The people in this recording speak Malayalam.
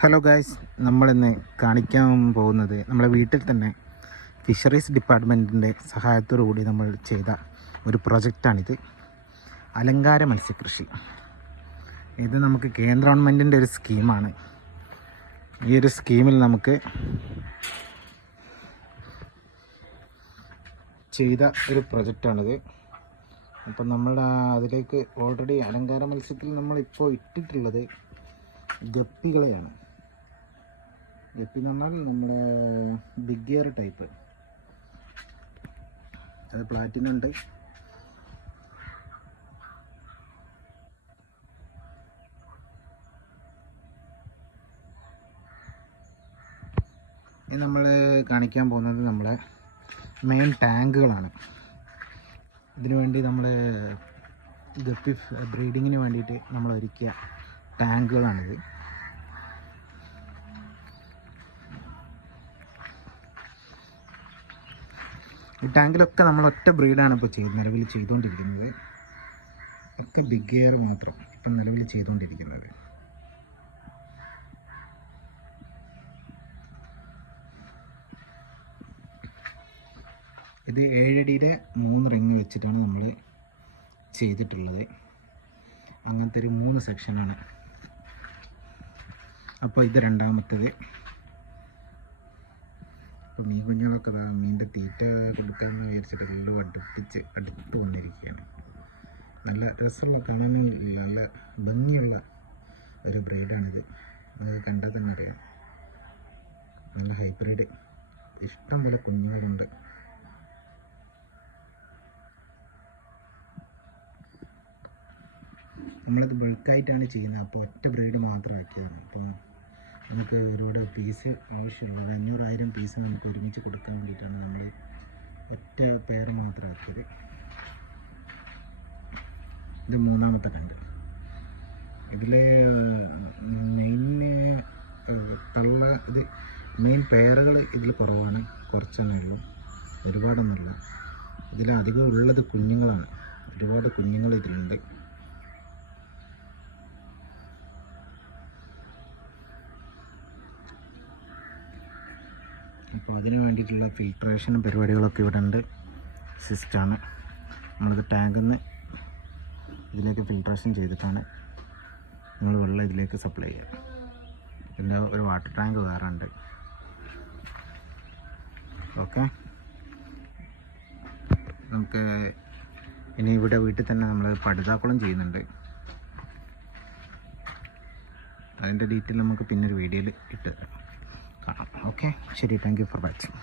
ഹലോ ഗായ്സ്, നമ്മളിന്ന് കാണിക്കാൻ പോകുന്നത് നമ്മുടെ വീട്ടിൽ തന്നെ ഫിഷറീസ് ഡിപ്പാർട്ട്മെൻറ്റിൻ്റെ സഹായത്തോടു കൂടി നമ്മൾ ചെയ്ത ഒരു പ്രൊജക്റ്റാണിത്. അലങ്കാര മത്സ്യകൃഷി. ഇത് നമുക്ക് കേന്ദ്ര ഗവൺമെൻറ്റിൻ്റെ ഒരു സ്കീമാണ്. ഈ ഒരു സ്കീമിൽ നമുക്ക് ചെയ്ത ഒരു പ്രൊജക്റ്റാണിത്. അപ്പം നമ്മളുടെ അതിലേക്ക് ഓൾറെഡി അലങ്കാര മത്സ്യത്തിൽ നമ്മളിപ്പോൾ ഇട്ടിട്ടുള്ളത് ഗപ്പികളെയാണ്. ഗപ്പി എന്ന് പറഞ്ഞാൽ നമ്മുടെ ബിഗ് ഗിയർ ടൈപ്പ്. അത് പ്ലാറ്റിനം ഉണ്ട്. ഇനി നമ്മൾ കാണിക്കാൻ പോകുന്നത് നമ്മളെ മെയിൻ ടാങ്കുകളാണ്. ഇതിനു വേണ്ടി നമ്മൾ ഗപ്പി ബ്രീഡിങ്ങിന് വേണ്ടിയിട്ട് നമ്മൾ ഒരുക്കിയ ടാങ്കുകളാണിത്. ഈ ടാങ്കിലൊക്കെ നമ്മൾ ഒറ്റ ബ്രീഡാണ് ഇപ്പോൾ നിലവിൽ ചെയ്തുകൊണ്ടിരിക്കുന്നത്. ഒക്കെ ബിഗ് ഗിയർ മാത്രം ഇപ്പം നിലവിൽ ചെയ്തുകൊണ്ടിരിക്കുന്നത്. ഇത് 7 അടിയുടെ 3 റിങ് വെച്ചിട്ടാണ് നമ്മൾ ചെയ്തിട്ടുള്ളത്. അങ്ങനത്തെ ഒരു 3 സെക്ഷനാണ്. അപ്പോൾ ഇത് രണ്ടാമത്തേത്. അപ്പോൾ മീൻ കുഞ്ഞുങ്ങളൊക്കെ മീനിൻ്റെ തീറ്റ കൊടുക്കാമെന്ന് വിചാരിച്ചിട്ട് എല്ലാം അടുത്ത് വന്നിരിക്കുകയാണ്. നല്ല രസമുള്ള, കാണാൻ നല്ല ഭംഗിയുള്ള ഒരു ബ്രീഡാണിത്. നമുക്ക് കണ്ടാൽ തന്നെ അറിയാം. നല്ല ഹൈബ്രിഡ്, ഇഷ്ടം പോലെ കുഞ്ഞുങ്ങളുണ്ട്. നമ്മളത് ബൾക്കായിട്ടാണ് ചെയ്യുന്നത്. അപ്പോൾ ഒറ്റ ബ്രീഡ് മാത്രം ആക്കിയതാണ്. അപ്പോൾ നമുക്ക് ഒരുപാട് പീസ് ആവശ്യമുള്ളത് 500,000 പീസ് നമുക്ക് ഒരുമിച്ച് കൊടുക്കാൻ വേണ്ടിയിട്ടാണ് നമ്മൾ ഒറ്റ പേര് മാത്രം ആക്കിയത്. ഇത് 3ാമത്തെ കണ്ട്. ഇതിൽ ഇത് മെയിൻ പെയറുകൾ ഇതിൽ കുറവാണ്, കുറച്ചെണ്ണേ ഉള്ളൂ, ഒരുപാടൊന്നുമില്ല. ഇതിലധികം ഉള്ളത് കുഞ്ഞുങ്ങളാണ്. ഒരുപാട് കുഞ്ഞുങ്ങൾ ഇതിലുണ്ട്. അപ്പോൾ അതിന് വേണ്ടിയിട്ടുള്ള ഫിൽട്രേഷനും പരിപാടികളൊക്കെ ഇവിടെ ഉണ്ട്. സിസ്റ്റാണ്. നമ്മളിത് ടാങ്കിൽ നിന്ന് ഇതിലേക്ക് ഫിൽട്രേഷൻ ചെയ്തിട്ടാണ് നമ്മൾ വെള്ളം ഇതിലേക്ക് സപ്ലൈ ചെയ്യുക. ഇതിൻ്റെ ഒരു വാട്ടർ ടാങ്ക് വേറെ ഉണ്ട്. ഓക്കെ, നമുക്ക് ഇനി ഇവിടെ വീട്ടിൽ തന്നെ നമ്മൾ പടുതാക്കുളം ചെയ്യുന്നുണ്ട്. അതിൻ്റെ ഡീറ്റെയിൽ നമുക്ക് പിന്നൊരു വീഡിയോയിൽ ഇട്ട് കാണാം. ഓക്കെ, ശരി, താങ്ക് യു ഫോർ വാച്ചിങ്.